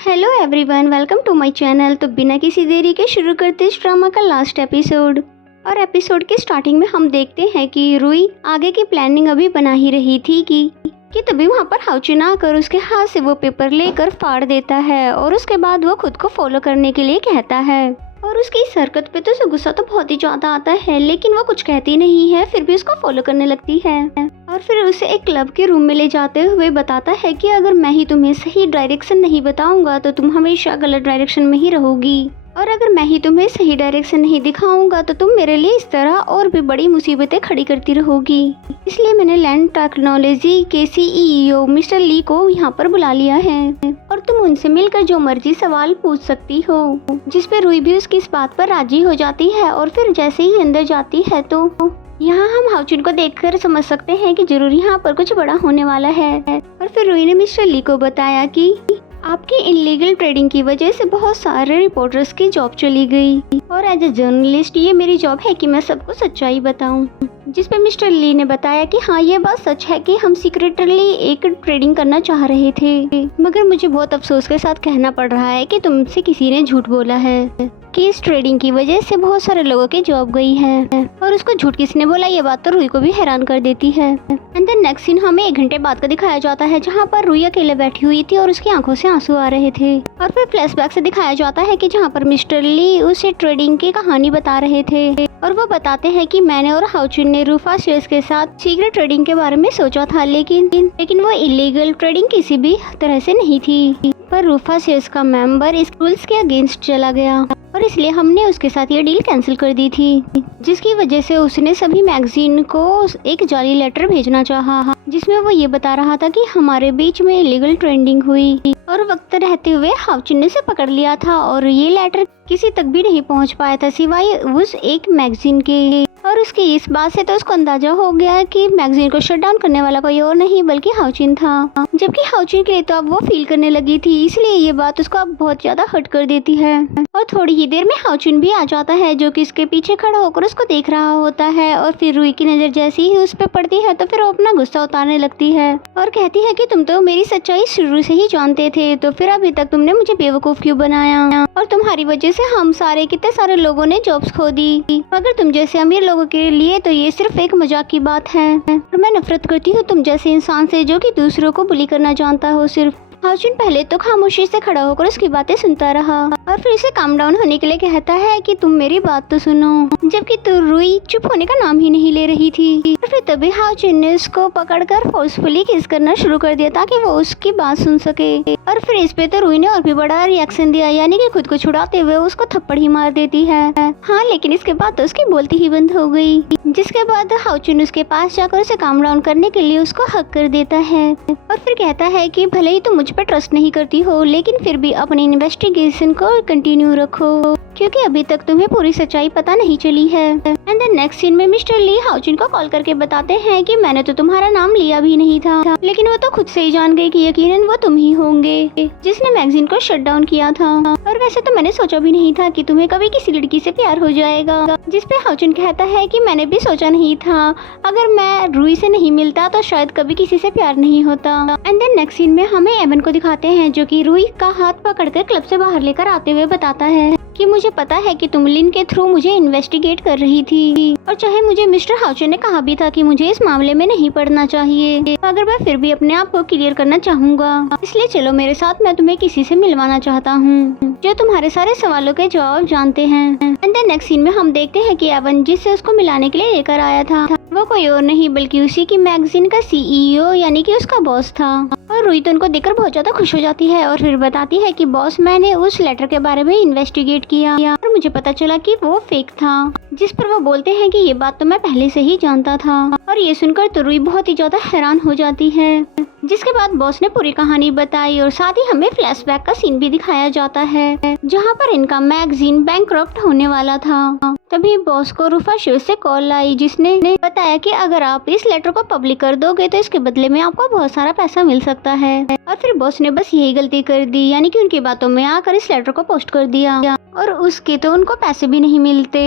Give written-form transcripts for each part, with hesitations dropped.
Hello everyone, welcome to my channel. तो बिना किसी देरी के शुरू करते इस ड्रामा का लास्ट एपिसोड। और एपिसोड के स्टार्टिंग में हम देखते हैं कि रुई आगे की प्लानिंग अभी बना ही रही थी कि तभी वहाँ पर हाउचिन आकर उसके हाथ से वो पेपर लेकर फाड़ देता है और उसके बाद वो खुद को फॉलो करने के लिए कहता है। और उसकी इस हरकत पे तो उसे गुस्सा तो बहुत ही ज्यादा आता है, लेकिन वो कुछ कहती नहीं है, फिर भी उसको फॉलो करने लगती है। और फिर उसे एक क्लब के रूम में ले जाते हुए बताता है कि अगर मैं ही तुम्हें सही डायरेक्शन नहीं बताऊंगा तो तुम हमेशा गलत डायरेक्शन में ही रहोगी, और अगर मैं ही तुम्हें सही डायरेक्शन नहीं दिखाऊंगा तो तुम मेरे लिए इस तरह और भी बड़ी मुसीबतें खड़ी करती रहोगी। इसलिए मैंने लैंड टेक्नोलॉजी के सीईओ मिस्टर ली को यहाँ पर बुला लिया है और तुम उनसे मिलकर जो मर्जी सवाल पूछ सकती हो। जिस पे रुई भी उसकी इस बात पर राजी हो जाती है। और फिर जैसे ही अंदर जाती है तो यहाँ हम हाउचिन को देखकर समझ सकते हैं कि जरूर यहाँ पर कुछ बड़ा होने वाला है। और फिर रुई ने मिस्टर ली को बताया कि आपकी इलीगल ट्रेडिंग की वजह से बहुत सारे रिपोर्टर्स की जॉब चली गई और एज ए जर्नलिस्ट ये मेरी जॉब है कि मैं सबको सच्चाई बताऊं। जिस पे मिस्टर ली ने बताया कि हाँ, ये बात सच है कि हम सीक्रेटली एक ट्रेडिंग करना चाह रहे थे, मगर मुझे बहुत अफसोस के साथ कहना पड़ रहा है कि तुमसे किसी ने झूठ बोला है कि इस ट्रेडिंग की वजह से बहुत सारे लोगों की जॉब गई है। और उसको झूठ किसने बोला, ये बात तो रुई को भी हैरान कर देती है। एंड देन नेक्स्ट सीन हमें 1 घंटे बाद का दिखाया जाता है, जहाँ पर रुई अकेले बैठी हुई थी और उसकी आंखों से आंसू आ रहे थे। और फिर फ्लैशबैक से दिखाया जाता है कि जहाँ पर मिस्टर ली उसे ट्रेडिंग की कहानी बता रहे थे और वो बताते हैं कि मैंने और हाउचिन ने रूफा शेयर्स के साथ सीक्रेट ट्रेडिंग के बारे में सोचा था, लेकिन वो इलीगल ट्रेडिंग किसी भी तरह से नहीं थी। पर रूफा शेयर्स का मेंबर इस रूल्स के अगेंस्ट चला गया और इसलिए हमने उसके साथ ये डील कैंसिल कर दी थी, जिसकी वजह से उसने सभी मैगजीन को एक जाली लेटर भेजना चाहा, जिसमें वो ये बता रहा था कि हमारे बीच में इलीगल ट्रेडिंग हुई और वक्त रहते हुए हाउचिन ने उसे पकड़ लिया था। और ये लेटर किसी तक भी नहीं पहुंच पाया था सिवाय उस एक मैगजीन के। और उसकी इस बात से तो उसको अंदाजा हो गया कि मैगजीन को शट डाउन करने वाला कोई और नहीं बल्कि हाउचिन था, जबकि हाउचिन के लिए तो अब वो फील करने लगी थी, इसलिए ये बात उसको अब बहुत ज्यादा हर्ट कर देती है। और थोड़ी ही देर में हाउचिन भी आ जाता है, जो कि इसके पीछे खड़ा होकर उसको देख रहा होता है। और फिर रुई की नजर जैसी ही उस पर पड़ती है तो फिर वो अपना गुस्सा उतारने लगती है और कहती है कि तुम तो मेरी सच्चाई शुरू से ही जानते थे, तो फिर अभी तक तुमने मुझे बेवकूफ क्यों बनाया, और तुम्हारी वजह से हम सारे कितने सारे लोगों ने जॉब्स खो दी, मगर तुम जैसे अमीर लोगों के लिए तो ये सिर्फ एक मजाक की बात है। और मैं नफरत करती हूँ तुम जैसे इंसान से जो कि दूसरों को बुली करना जानता हो। सिर्फ हाउचिन पहले तो खामोशी से खड़ा होकर उसकी बातें सुनता रहा और फिर इसे काम डाउन होने के लिए कहता है कि तुम मेरी बात तो सुनो, जबकि तो रुई चुप होने का नाम ही नहीं ले रही थी। और फिर तभी हाउचिन ने उसको पकड़कर फोर्सफुली किस करना शुरू कर दिया ताकि वो उसकी बात सुन सके। और फिर इस पे तो रुई ने और भी बड़ा रिएक्शन दिया, यानी कि खुद को छुड़ाते हुए उसको थप्पड़ ही मार देती है। हाँ, लेकिन इसके बाद तो उसकी बोलती ही बंद हो गई, जिसके बाद हाउचिन उसके पास जाकर उसे काम डाउन करने के लिए उसको हक कर देता है और फिर कहता है कि भले ही तुम मुझ पर ट्रस्ट नहीं करती हो, लेकिन फिर भी अपनी इन्वेस्टिगेशन को कंटिन्यू रखो, क्योंकि अभी तक तुम्हें पूरी सच्चाई पता नहीं चली है। एंड देन नेक्स्ट सीन में मिस्टर ली हाउचिन को कॉल करके बताते हैं कि मैंने तो तुम्हारा नाम लिया भी नहीं था, लेकिन वो तो खुद से ही जान गए कि यकीनन वो तुम ही होंगे जिसने मैगजीन को शट डाउन किया था। और वैसे तो मैंने सोचा भी नहीं था कि तुम्हें कभी किसी लड़की से प्यार हो जाएगा। जिस पे हाउचिन कहता है कि मैंने भी सोचा नहीं था, अगर मैं रुई से नहीं मिलता तो शायद कभी किसी से प्यार नहीं होता। एंड देन नेक्स्ट सीन में हमें एवन को दिखाते हैं, जो कि रुई का हाथ पकड़कर क्लब से बाहर लेकर आते हुए बताता है कि मुझे पता है कि तुम लिन के थ्रू मुझे इन्वेस्टिगेट कर रही थी, और चाहे मुझे मिस्टर हाउचिन ने कहा भी था कि मुझे इस मामले में नहीं पड़ना चाहिए, मगर मैं फिर भी अपने आप को क्लियर करना चाहूँगा। इसलिए चलो मेरे साथ, मैं तुम्हें किसी से मिलवाना चाहता हूँ जो तुम्हारे सारे सवालों के जवाब जानते हैं। एंड देन नेक्स्ट सीन में हम देखते हैं कि एवन जिससे उसको मिलाने के लिए लेकर आया था वो कोई और नहीं बल्कि उसी की मैगजीन का सीईओ यानी कि उसका बॉस था। और रुई तो उनको देखकर बहुत ज्यादा खुश हो जाती है और फिर बताती है कि बॉस, मैंने उस लेटर के बारे में इन्वेस्टिगेट किया और मुझे पता चला कि वो फेक था। जिस पर वो बोलते हैं कि ये बात तो मैं पहले से ही जानता था। और ये सुनकर तो रुई बहुत ही ज्यादा हैरान हो जाती है, जिसके बाद बॉस ने पूरी कहानी बताई और साथ ही हमें फ्लैशबैक का सीन भी दिखाया जाता है, जहाँ पर इनका मैगजीन बैंकक्रप्ट होने वाला था। तभी बॉस को रूफा शेयर्स से कॉल आई, जिसने बताया कि अगर आप इस लेटर को पब्लिक कर दोगे तो इसके बदले में आपको बहुत सारा पैसा मिल सकता है। और फिर बॉस ने बस यही गलती कर दी, यानी कि उनकी बातों में आकर इस लेटर को पोस्ट कर दिया और उसके तो उनको पैसे भी नहीं मिलते।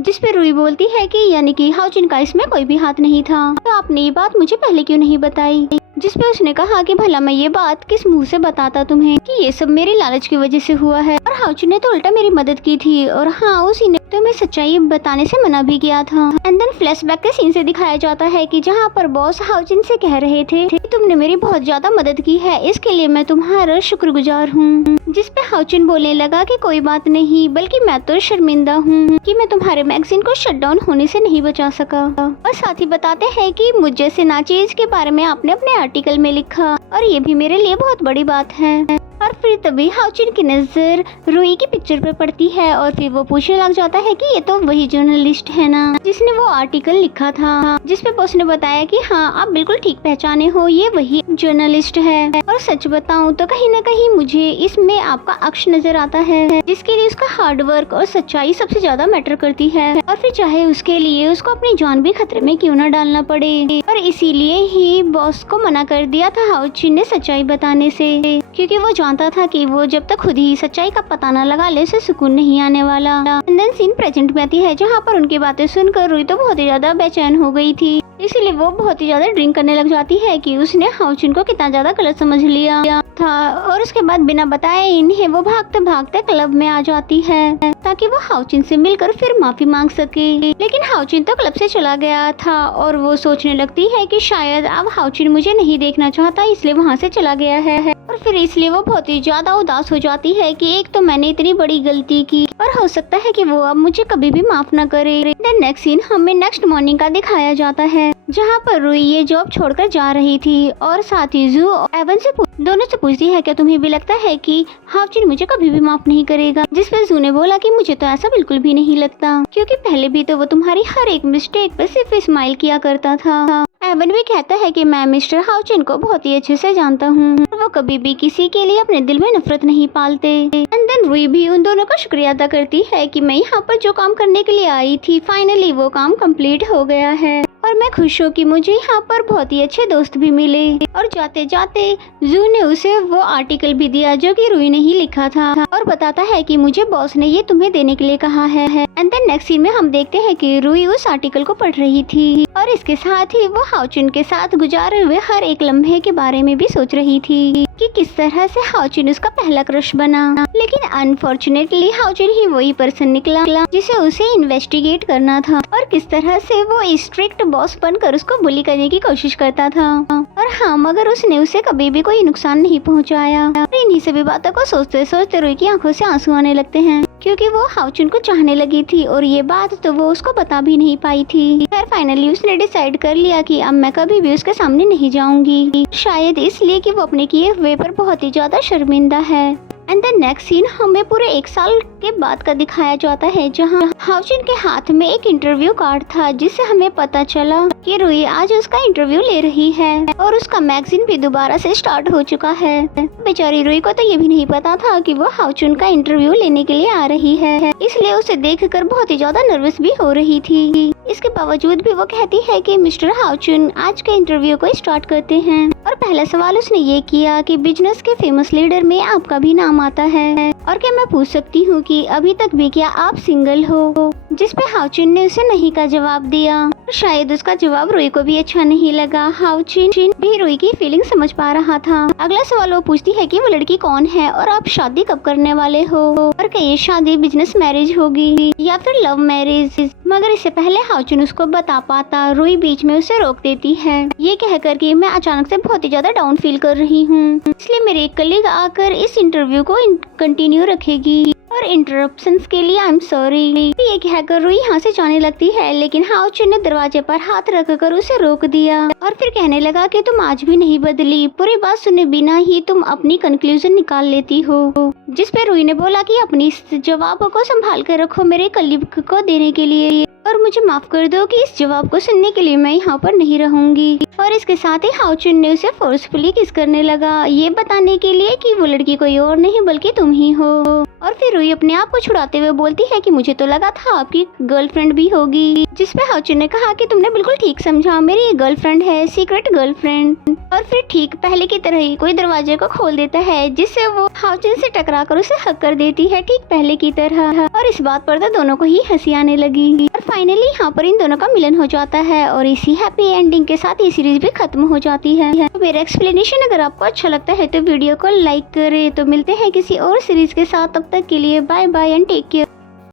जिस पे रुई बोलती है कि यानी कि हाउचिन का इसमें कोई भी हाथ नहीं था, तो आपने ये बात मुझे पहले क्यों नहीं बताई। जिसपे उसने कहा कि भला मैं ये बात किस मुंह से बताता तुम्हें कि ये सब मेरी लालच की वजह से हुआ है, और हाउचिन ने तो उल्टा मेरी मदद की थी, और हाँ उसी ने तुम्हें सच्चाई बताने से मना भी किया था। एंड देन फ्लैशबैक के सीन से दिखाया जाता है कि जहाँ पर बॉस हाउचिन से कह रहे थे कि तुमने मेरी बहुत ज्यादा मदद की है, इसके लिए मैं तुम्हारा शुक्रगुजार हूँ। जिसपे हाउचिन बोलने लगा कि कोई बात नहीं, बल्कि मैं तो शर्मिंदा हूँ कि मैं तुम्हारे मैगजीन को शट डाउन होने से नहीं बचा सका। और साथ ही बताते हैं कि मुझ जैसे नाचीज के बारे में आपने अपने आर्टिकल में लिखा, और ये भी मेरे लिए बहुत बड़ी बात है। और फिर तभी हाउचिन की नजर रुई की पिक्चर पर पड़ती है, और फिर वो पूछने लग जाता है कि ये तो वही जर्नलिस्ट है ना जिसने वो आर्टिकल लिखा था। जिसपे बॉस ने बताया कि हाँ आप बिल्कुल ठीक पहचाने हो, ये वही जर्नलिस्ट है। और सच बताऊं तो कहीं न कहीं मुझे इसमें आपका अक्ष नजर आता है, जिसके लिए उसका हार्डवर्क और सच्चाई सबसे ज्यादा मैटर करती है, और फिर चाहे उसके लिए उसको अपनी जान भी खतरे में क्यों न डालना पड़े। और इसीलिए ही बॉस को मना कर दिया था हाउचिन ने सच्चाई बताने से, क्योंकि वो जानता था कि वो जब तक खुद ही सच्चाई का पता न लगा ले उसे सुकून नहीं आने वाला। एंड देन सीन प्रेजेंट में आती है, जहाँ पर उनकी बातें सुनकर रुई तो बहुत ही ज्यादा बेचैन हो गई थी, इसीलिए वो बहुत ही ज्यादा ड्रिंक करने लग जाती है कि उसने हाउचिन को कितना ज्यादा गलत समझ लिया था। और उसके बाद बिना बताए इन्हें वो भागते भागते क्लब में आ जाती है ताकि वो हाउचिन से मिलकर फिर माफी मांग सके। लेकिन हाउचिन तो क्लब से चला गया था, और वो सोचने लगती है कि शायद अब हाउचिन मुझे नहीं देखना चाहता, इसलिए वहाँ से चला गया है। और फिर इसलिए वो बहुत ही ज्यादा उदास हो जाती है कि एक तो मैंने इतनी बड़ी गलती की, और हो सकता है कि वो अब मुझे कभी भी माफ न करे। देन नेक्स्ट सीन हमें नेक्स्ट मॉर्निंग का दिखाया जाता है, जहाँ पर रुई ये जॉब छोड़कर जा रही थी, और साथ ही जू एवन से दोनों से पूछती है क्या तुम्हें भी लगता है कि हाउचिन मुझे कभी भी माफ नहीं करेगा। जिसपे जू ने बोला कि मुझे तो ऐसा बिल्कुल भी नहीं लगता, क्योंकि पहले भी तो वो तुम्हारी हर एक मिस्टेक पर सिर्फ स्माइल किया करता था। एवन भी कहता है कि मैं मिस्टर हाउचिन को बहुत ही अच्छे से जानता हूँ, वो कभी भी किसी के लिए अपने दिल में नफरत नहीं पालते। एंड देन रुई भी उन दोनों का शुक्रिया अदा करती है कि मैं यहाँ पर जो काम करने के लिए आई थी फाइनली वो काम कंप्लीट हो गया है, और मैं खुश हूँ कि मुझे यहाँ पर बहुत ही अच्छे दोस्त भी मिले। और जाते जाते जू ने उसे वो आर्टिकल भी दिया जो कि रुई ने ही लिखा था, और बताता है कि मुझे बॉस ने ये तुम्हें देने के लिए कहा है। एंड देन नेक्स्ट सीन में हम देखते हैं कि रुई उस आर्टिकल को पढ़ रही थी, और इसके साथ ही वो हाउचिन के साथ गुजारे हुए हर एक लम्हे के बारे में भी सोच रही थी कि किस तरह से हाउचिन उसका पहला क्रश बना। लेकिन अनफॉर्चुनेटली हाउचिन ही वही पर्सन निकला जिसे उसे इन्वेस्टिगेट करना था, और किस तरह से वो स्ट्रिक्ट बॉस बनकर उसको बुली करने की कोशिश करता था। और हाँ, मगर उसने उसे कभी भी कोई नुकसान नहीं पहुंचाया। इन्हीं सभी बातों को सोचते सोचते रुई की आंखों से आंसू आने लगते हैं, क्योंकि वो हाउचिन को चाहने लगी थी, और ये बात तो वो उसको बता भी नहीं पाई थी। फिर फाइनली उसने डिसाइड कर लिया कि अब मैं कभी भी उसके सामने नहीं जाऊंगी, शायद इसलिए कि वो अपने किए हुए पर बहुत ही ज्यादा शर्मिंदा है। एंड द नेक्स्ट सीन हमें पूरे 1 साल के बाद का दिखाया जाता है, जहां हाउचिन के हाथ में एक इंटरव्यू कार्ड था, जिससे हमें पता चला कि रुई आज उसका इंटरव्यू ले रही है, और उसका मैगजीन भी दोबारा से स्टार्ट हो चुका है। बेचारी रुई को तो ये भी नहीं पता था कि वो हाउचिन का इंटरव्यू लेने के लिए आ रही है, इसलिए उसे देखकर बहुत ही ज्यादा नर्वस भी हो रही थी। इसके बावजूद भी वो कहती है कि मिस्टर हाउचिन आज के इंटरव्यू को स्टार्ट करते हैं। और पहला सवाल उसने ये किया कि बिजनेस के फेमस लीडर में आपका भी नाम आता है, और क्या मैं पूछ सकती हूँ कि अभी तक भी क्या आप सिंगल हो। जिसपे हाउचिन ने उसे नहीं का जवाब दिया। शायद उसका जवाब रुई को भी अच्छा नहीं लगा। हाउचिन भी रुई की फीलिंग समझ पा रहा था। अगला सवाल वो पूछती है कि वो लड़की कौन है और आप शादी कब करने वाले हो, और क्या ये शादी बिजनेस मैरिज होगी या फिर लव मैरिज। मगर इससे पहले हाउचिन उसको बता पाता, रुई बीच में उसे रोक देती है, ये कहकर कि मैं अचानक से बहुत ही ज्यादा डाउन फील कर रही हूँ, इसलिए मेरे एक कलीग आकर इस इंटरव्यू को कंटिन्यू रखेगी, और इंटरप्शंस के लिए आई एम सॉरी। ये कहकर रुई यहाँ से जाने लगती है, लेकिन हाउचिन ने दरवाजे पर हाथ रखकर उसे रोक दिया, और फिर कहने लगा कि तुम आज भी नहीं बदली, पूरी बात सुने बिना ही तुम अपनी कंक्लूजन निकाल लेती हो। जिस पे रुई ने बोला कि अपनी इस जवाब को संभाल कर रखो मेरे कलीग को देने के लिए, और मुझे माफ कर दो कि इस जवाब को सुनने के लिए मैं यहाँ पर नहीं रहूंगी। और इसके साथ ही हाउचिन ने उसे फोर्सफुली किस करने लगा, ये बताने के लिए कि वो लड़की कोई और नहीं बल्कि तुम ही हो। और फिर रूही अपने आप को छुड़ाते हुए बोलती है कि मुझे तो लगा था आपकी गर्लफ्रेंड भी होगी। जिसपे हाउचुन ने कहा कि तुमने बिल्कुल ठीक समझा, मेरी ये गर्लफ्रेंड है, सीक्रेट गर्लफ्रेंड। और फिर ठीक पहले की तरह ही कोई दरवाजे को खोल देता है, जिससे वो हाउचुन से टकरा कर उसे हक कर देती है ठीक पहले की तरह। और इस बात पर तो दोनों को ही हंसी आने लगी। और फाइनली यहाँ पर इन दोनों का मिलन हो जाता है और इसी हैप्पी एंडिंग के साथ ये सीरीज भी खत्म हो जाती है। तो मेरा एक्सप्लेनेशन अगर आपको अच्छा लगता है तो वीडियो को लाइक करें। तो मिलते हैं किसी और सीरीज के साथ, तब तक के लिए bye bye and take care.